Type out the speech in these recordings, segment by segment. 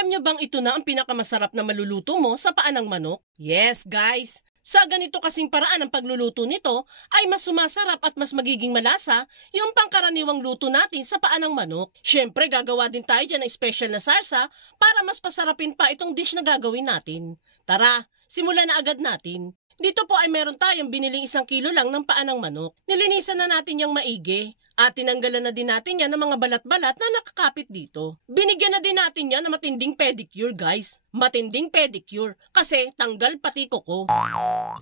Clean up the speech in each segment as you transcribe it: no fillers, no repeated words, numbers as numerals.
Alam nyo bang ito na ang pinakamasarap na maluluto mo sa paa ng manok? Yes, guys! Sa ganito kasing paraan ang pagluluto nito ay mas sumasarap at mas magiging malasa yung pangkaraniwang luto natin sa paa ng manok. Siyempre, gagawa din tayo dyan ng special na sarsa para mas pasarapin pa itong dish na gagawin natin. Tara, simulan na agad natin. Dito po ay meron tayong biniling 1 kilo lang ng paa ng manok. Nilinisan na natin yung maigi at tinanggalan na din natin yan ng mga balat-balat na nakakapit dito. Binigyan na din natin yan ng matinding pedicure, guys. Matinding pedicure kasi tanggal pati kuko.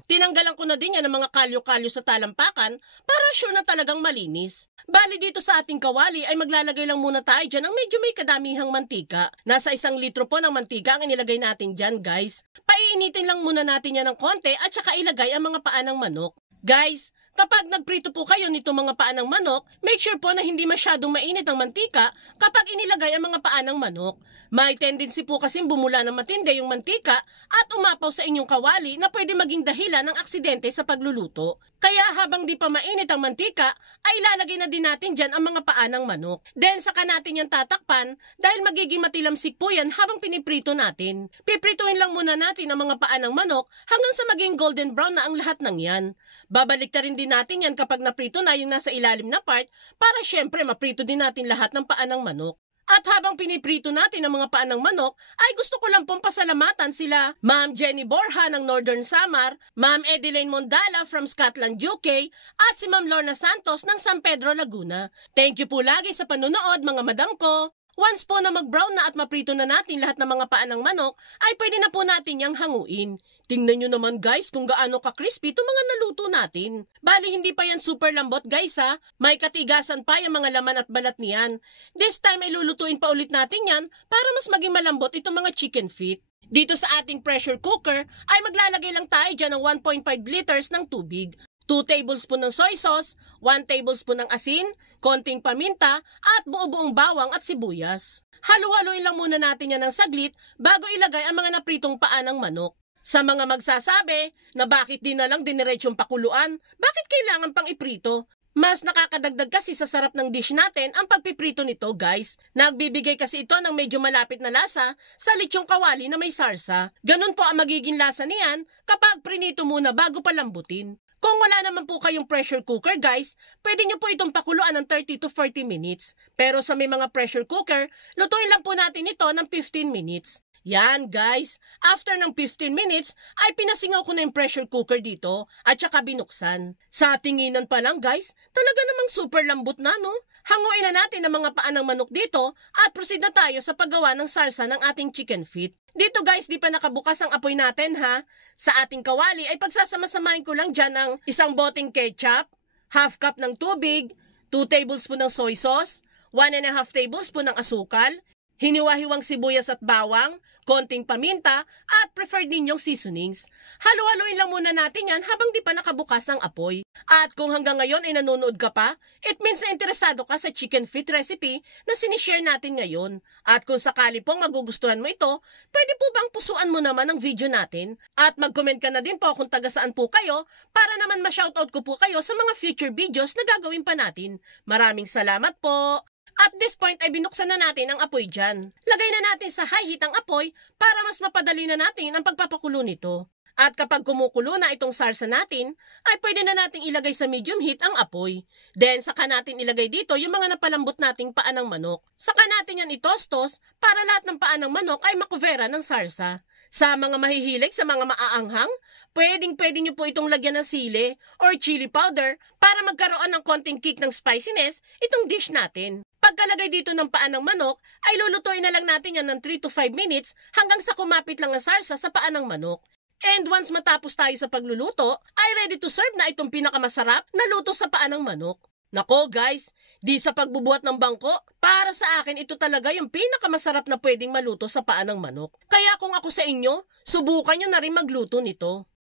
Tinanggalan ko na din yan ng mga kalyo-kalyo sa talampakan para sure na talagang malinis. Bali dito sa ating kawali ay maglalagay lang muna tayo dyan ng medyo may kadamihang mantika. Nasa 1 litro po ng mantika ang inilagay natin dyan, guys. Paiinitin lang muna natin yan ng konti at saka ilagay ang mga paa ng manok. Guys, kapag nagprito po kayo nito mga paa ng manok, make sure po na hindi masyadong mainit ang mantika kapag inilagay ang mga paa ng manok. May tendency po kasing bumula ng matindi yung mantika at umapaw sa inyong kawali na pwede maging dahilan ng aksidente sa pagluluto. Kaya habang di pa mainit ang mantika, ay ilalagay na din natin dyan ang mga paa ng manok. Then saka natin yan tatakpan dahil magiging matilamsik po yan habang piniprito natin. Piprituin lang muna natin ang mga paa ng manok hanggang sa maging golden brown na ang lahat ng yan. Babalik na rin din natin yan kapag naprito na yung nasa ilalim na part para syempre maprito din natin lahat ng paa ng manok. At habang piniprito natin ang mga paa ng manok, ay gusto ko lang pong pasalamatan sila Ma'am Jenny Borja ng Northern Samar, Ma'am Edeline Mondala from Scotland, UK, at si Ma'am Lorna Santos ng San Pedro, Laguna. Thank you po lagi sa panonood mga madam ko. Once po na mag-brown na at maprito na natin lahat ng mga paa ng manok, ay pwede na po natin yang hanguin. Tingnan nyo naman guys kung gaano ka-crispy itong mga naluto natin. Bali hindi pa yan super lambot guys ha. May katigasan pa yung mga laman at balat niyan. This time ay lulutuin pa ulit natin yan para mas maging malambot itong mga chicken feet. Dito sa ating pressure cooker ay maglalagay lang tayo dyan ng 1.5 liters ng tubig. 2 tablespoon ng soy sauce, 1 tablespoon ng asin, konting paminta, at buo-buong bawang at sibuyas. Halu-haluin lang muna natin yan ng saglit bago ilagay ang mga napritong paa ng manok. Sa mga magsasabi na bakit di na lang diniretsyong pakuluan, bakit kailangan pang iprito? Mas nakakadagdag kasi sa sarap ng dish natin ang pagpiprito nito guys. Nagbibigay kasi ito ng medyo malapit na lasa sa lechong kawali na may sarsa. Ganun po ang magiging lasa niyan kapag prinito muna bago palambutin. Kung wala naman po kayong pressure cooker guys, pwede nyo po itong pakuluan ng 30 to 40 minutes. Pero sa may mga pressure cooker, lutuin lang po natin ito ng 15 minutes. Yan guys, after ng 15 minutes ay pinasingaw ko na yung pressure cooker dito at saka binuksan. Sa tinginan pa lang guys, talaga namang super lambot na no? Hanguin na natin ang mga paa ng manok dito at proceed na tayo sa paggawa ng sarsa ng ating chicken feet. Dito guys, di pa nakabukas ang apoy natin ha. Sa ating kawali ay pagsasama-samahin ko lang dyan ng 1 boteng ketchup, half cup ng tubig, 2 tablespoon ng soy sauce, 1.5 tablespoon ng asukal, hiniwa-hiwang sibuyas at bawang, konting paminta, at preferred ninyong seasonings. Halo-haloin lang muna natin yan habang di pa nakabukas ang apoy. At kung hanggang ngayon ay nanonood ka pa, it means na interesado ka sa chicken feet recipe na sinishare natin ngayon. At kung sakali pong magugustuhan mo ito, pwede po bang pusuan mo naman ang video natin? At mag-comment ka na din po kung taga saan po kayo para naman ma-shoutout ko po kayo sa mga future videos na gagawin pa natin. Maraming salamat po! At this point ay binuksan na natin ang apoy dyan. Lagay na natin sa high heat ang apoy para mas mapadali na natin ang pagpapakulo nito. At kapag kumukulo na itong sarsa natin, ay pwede na nating ilagay sa medium heat ang apoy. Then saka natin ilagay dito yung mga napalambot nating paa ng manok. Saka natin yan itostos para lahat ng paa ng manok ay makuvera ng sarsa. Sa mga mahihilig sa mga maaanghang, pwedeng nyo po itong lagyan ng sili or chili powder para magkaroon ng konting kick ng spiciness itong dish natin. Pagkalagay dito ng paa ng manok, ay lulutuin na lang natin yan ng 3 to 5 minutes hanggang sa kumapit lang ang sarsa sa paa ng manok. And once matapos tayo sa pagluluto, ay ready to serve na itong pinakamasarap na luto sa paa ng manok. Nako guys, di sa pagbubuhat ng bangko, para sa akin ito talaga yung pinakamasarap na pwedeng maluto sa paa ng manok. Kaya kung ako sa inyo, subukan nyo na rin magluto nito.